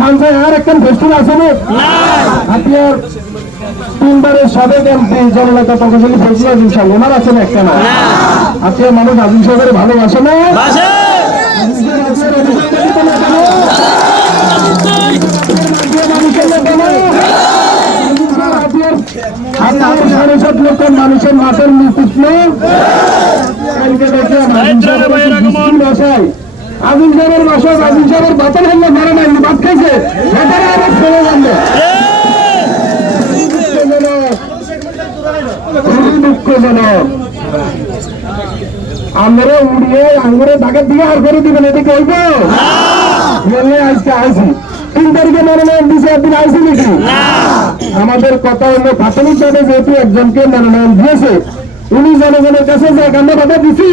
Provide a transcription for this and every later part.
সানসাই আর একটা ফেস্টিভ্যাল আছে না আপনার তিনবারের সাবেক এমপি জননেতা প্রকৌশলী ফজলুল আজিম সাহেব ওনার আছেন একটা না আপনার মানুষ আজিম সাহেবের ভালোবাসে না সাড়ে 7 লক্ষ মানুষের মাথার নিপুষ্ণ বাসায় আজিম সাহেবের বাসায় আজিম সাহেবের বাতান হলে মারা নাই ভাত খাইছে সেটারে আবার ফেলে যাবে দুঃখজনক আমরা উড়িয়ে আঙ্গুরে ঢাকার দিকে আর করে দিবেন এদিকে হইব বললে আজকে আইসি 3 তারিখে মনোনয়ন দিছে একদিন আইসি নাকি আমাদের কথা হলো প্রাথমিকভাবে যেহেতু একজনকে মনোনয়ন দিয়েছে উনি জনগণের কাছে যাক আমরা কথা দিছি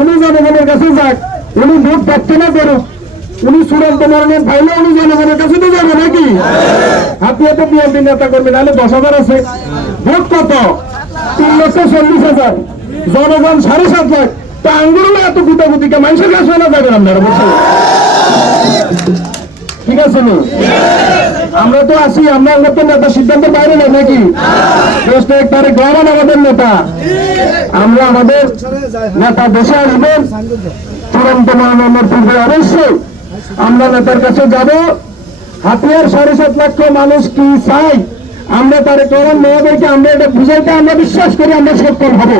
উনি জনগণের কাছে যাক উনি ভোট প্রার্থনা করুক উনি চূড়ান্ত মনোনয়ন পাইলে উনি জনগণের কাছে তো যাবে নাকি আপনি তো বিএনপি নেতা করবেন তাহলে 10,000 আছে ভোট কত 3,40,000 জনগণ 7.5 লাখ তা আঙ্গুলে এত গুটাগুটিকে মানুষের কাছে না যাবেন আপনারা বলছেন ঠিক আছে আমরা তো আছি আমরা তো নেতা সিদ্ধান্তের বাইরে নেই নাকি 1 তারিখ গরম আমাদের নেতা আমরা আমাদের নেতা দেশে আসবেন চূড়ান্ত মনোনয়নের পূর্বে অবশ্যই আমরা নেতার কাছে যাব হাতিয়ার 7.5 লক্ষ মানুষ কি চাই আমরা তার কারণ মেয়েদেরকে আমরা এটা বুঝাইতে আমরা বিশ্বাস করি আমরা সফল হব